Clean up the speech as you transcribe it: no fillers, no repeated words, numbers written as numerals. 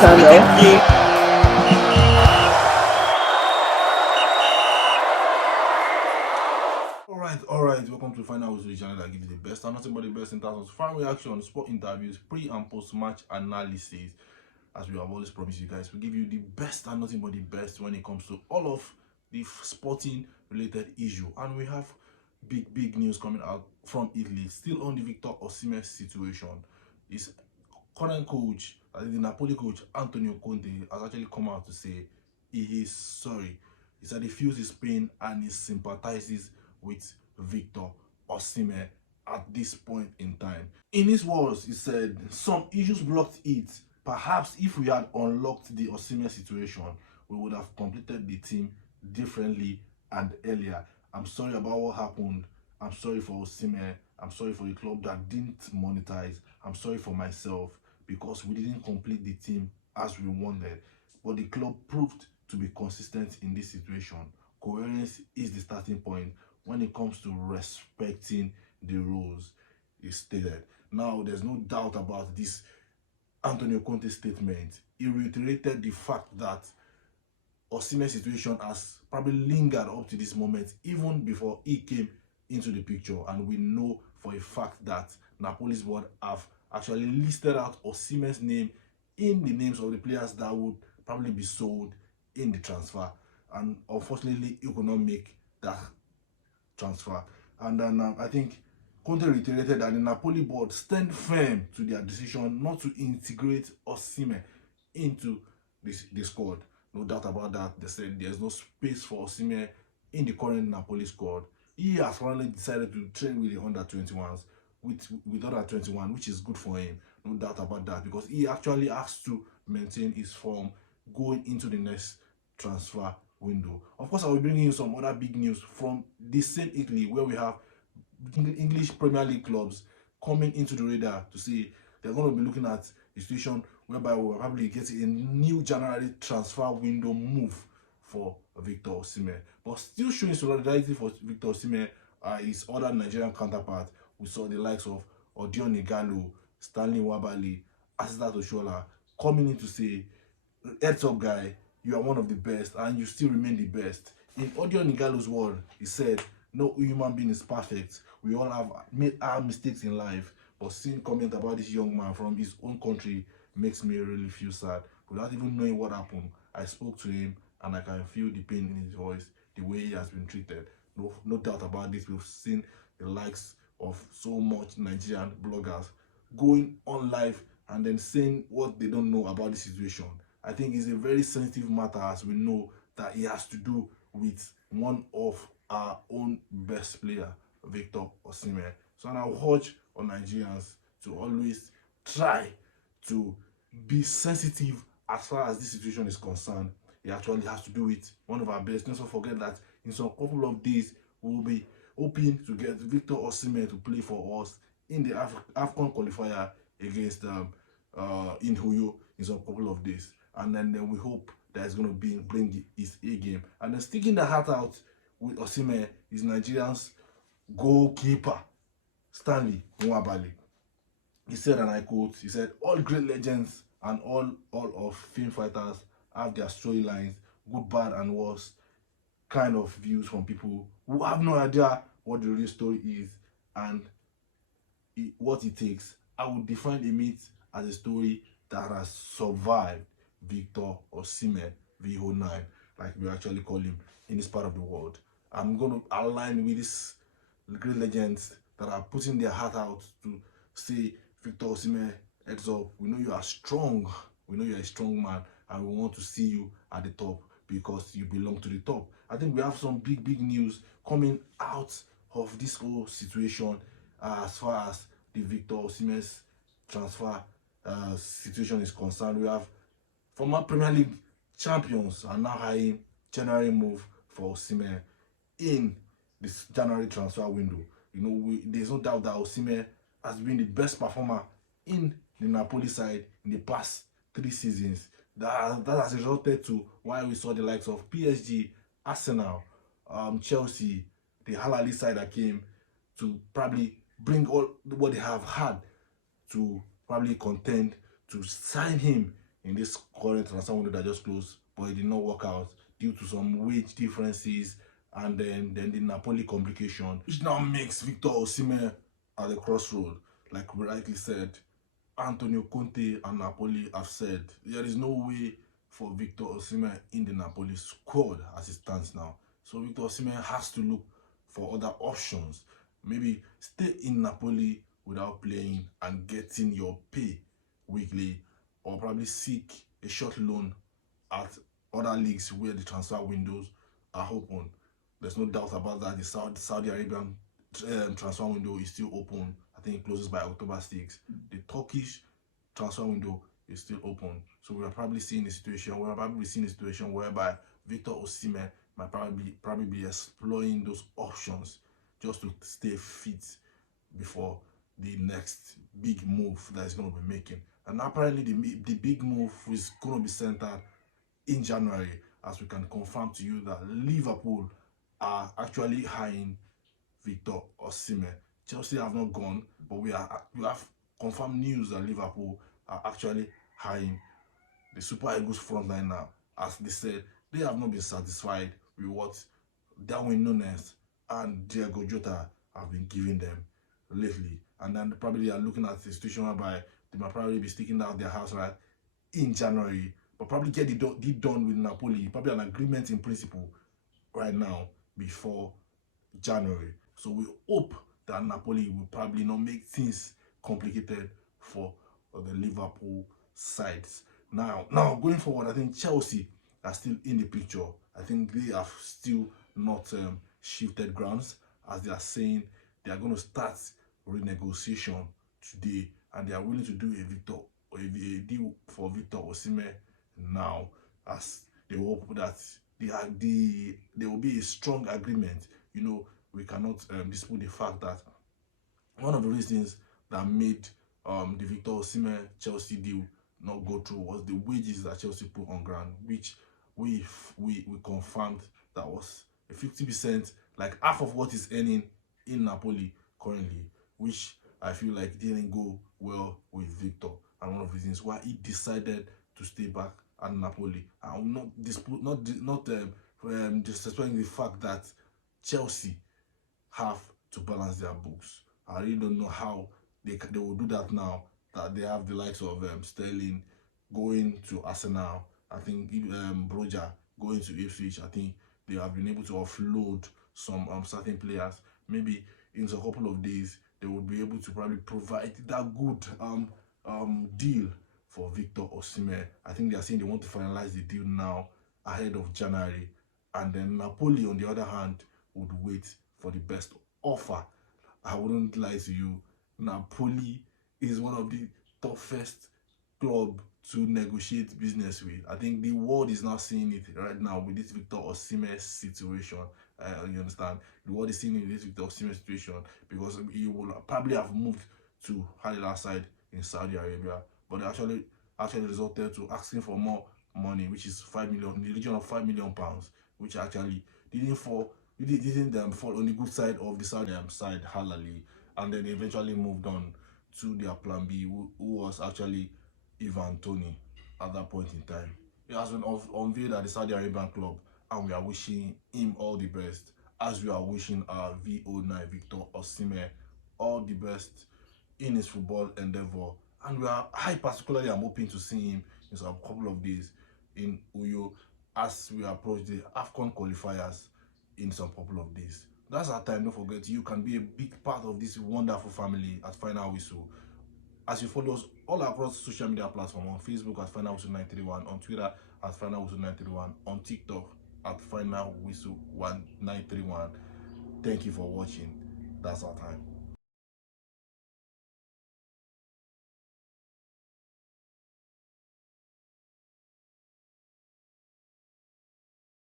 channel. Alright, welcome to the final with the channel that gives you the best and nothing but the best in terms of fan reaction, sport interviews, pre and post match analysis. As we have always promised you guys, we give you the best and nothing but the best when it comes to all of the sporting related issue. And we have big news coming out from Italy, still on the Victor Osimhen situation. His current coach, the Napoli coach Antonio Conte, has actually come out to say he is sorry. He said he feels his pain and he sympathizes with Victor Osimhen at this point in time. In his words, he said some issues blocked it. Perhaps if we had unlocked the Osimhen situation, we would have completed the team differently and earlier. I'm sorry about what happened. I'm sorry for Osimhen. I'm sorry for the club that didn't monetize. I'm sorry for myself because we didn't complete the team as we wanted. But the club proved to be consistent in this situation. Coherence is the starting point when it comes to respecting the rules, he stated. Now, there's no doubt about this Antonio Conte statement. He reiterated the fact that Osimhen's situation has probably lingered up to this moment, even before he came into the picture. And we know for a fact that Napoli's board have actually listed out Osimhen's name in the names of the players that would probably be sold in the transfer. And unfortunately, he could not make that transfer. And then I think Conte reiterated that the Napoli board stand firm to their decision not to integrate Osimhen into the squad. No doubt about that. They said there's no space for Osimhen in the current Napoli squad. He has finally decided to train with the under-21s, with under-21, which is good for him. No doubt about that, because he actually has to maintain his form going into the next transfer window. Of course, I will bring you some other big news from the same Italy, where we have English Premier League clubs coming into the radar to say they're going to be looking at a situation whereby we'll probably get a new January transfer window move for Victor Osimhen. But still showing solidarity for Victor Osimhen, his other Nigerian counterpart. We saw the likes of Odion Igalo, Stanley Wabali, Asisat Oshola coming in to say, heads up guy, you are one of the best and you still remain the best. In Odion Igalo's word, he said, no human being is perfect. We all have made our mistakes in life. But seeing comment about this young man from his own country makes me really feel sad. Without even knowing what happened, I spoke to him and I can feel the pain in his voice, the way he has been treated. No doubt about this. We've seen the likes of so much Nigerian bloggers going on live and then saying what they don't know about the situation. I think it's a very sensitive matter, as we know that it has to do with one of our own best player, Victor Osimhen. So I urge on Nigerians to always try to be sensitive as far as this situation is concerned. It actually has to do with one of our best. Don't forget that in some couple of days we will be hoping to get Victor Osimhen to play for us in the AFCON qualifier against in Huyo in some couple of days. And then we hope that it's going to bring his A game. And then sticking the heart out with Osimhen is Nigerian's goalkeeper, Stanley Nwabali. He said, and I quote, he said, all great legends and all of film fighters have their storylines, good, bad, and worse kind of views from people who have no idea what the real story is and what it takes. I would define a myth as a story that has survived Victor Osimhen VO9, like we actually call him in this part of the world. I'm going to align with these great legends that are putting their heart out to say, Victor Osimhen, heads up, we know you are strong, we know you're a strong man, and we want to see you at the top because you belong to the top. I think we have some big news coming out of this whole situation as far as the Victor Osimhen's transfer situation is concerned. We have former Premier League champions are now eyeing January move for Osimhen in this January transfer window. You know, there's no doubt that Osimhen has been the best performer in the Napoli side in the past 3 seasons. That has resulted to why we saw the likes of PSG, Arsenal, Chelsea, the Halali side that came to probably bring all what they have had to probably contend to sign him in this current transfer window that just closed, but it did not work out due to some wage differences and then the Napoli complication, which now makes Victor Osimhen at the crossroad. Like we rightly said, Antonio Conte and Napoli have said there is no way for Victor Osimhen in the Napoli squad as it stands now. So Victor Osimhen has to look for other options. Maybe stay in Napoli without playing and getting your pay weekly, or probably seek a short loan at other leagues where the transfer windows are open. There's no doubt about that. The Saudi Arabian transfer window is still open. I think it closes by October 6th. The Turkish transfer window is still open. So we are probably seeing a situation. Whereby Victor Osimhen might probably be exploring those options just to stay fit before the next big move that he's going to be making. And apparently the big move is going to be centered in January, as we can confirm to you that Liverpool are actually eyeing Victor Osimhen. Chelsea have not gone, but we have confirmed news that Liverpool are actually eyeing the Super Eagles frontliner. As they said, they have not been satisfied with what Darwin Núñez and Diego Jota have been giving them lately, and then probably they are looking at the situation whereby they might probably be sticking out their house right in January, but probably get it done with Napoli, probably an agreement in principle right now before January. So we hope that Napoli will probably not make things complicated for the Liverpool sides. Now going forward, I think Chelsea are still in the picture. I think they have still not shifted grounds, as they are saying they are going to start renegotiation today, and they are willing to do a deal for Victor Osimhen now, as they hope that there will be a strong agreement. You know, we cannot dispute the fact that one of the reasons that made the Victor Osimhen Chelsea deal not go through was the wages that Chelsea put on ground, which we confirmed that was a 50%, like half of what he's earning in Napoli currently, which I feel like didn't go well with Victor, and one of the reasons why he decided to stay back at Napoli. I will not dispute, not disrespecting the fact that Chelsea have to balance their books. I really don't know how they will do that now that they have the likes of Sterling going to Arsenal. I think Broja going to Ipswich. I think they have been able to offload some certain players. Maybe in a couple of days they will be able to probably provide that good deal for Victor Osimhen. I think they are saying they want to finalize the deal now ahead of January, and then Napoli, on the other hand, would wait for the best offer. I wouldn't lie to you, Napoli is one of the toughest club to negotiate business with. I think the world is now seeing it right now with this Victor Osimhen situation. You understand? The world is seeing it with this Victor Osimhen situation, because he will probably have moved to Al Hilal side in Saudi Arabia, but they actually resulted to asking for more money, which is 5 million, in the region of £5 million, which actually didn't fall on the good side of the Saudi side, halally, and then they eventually moved on to their plan B, who was actually Ivan Toney at that point in time. He has been unveiled at the Saudi Arabian club, and we are wishing him all the best, as we are wishing our VO9 Victor Osimhen all the best in his football endeavor. And particularly I'm hoping to see him in some couple of days in Uyo, as we approach the AFCON qualifiers in some couple of days. That's our time. Don't forget, you can be a big part of this wonderful family at Final Whistle, as you follow us all across social media platforms: on Facebook at Final Whistle 931, on Twitter at Final Whistle 931, on TikTok at Final Whistle 1931. Thank you for watching. That's our time.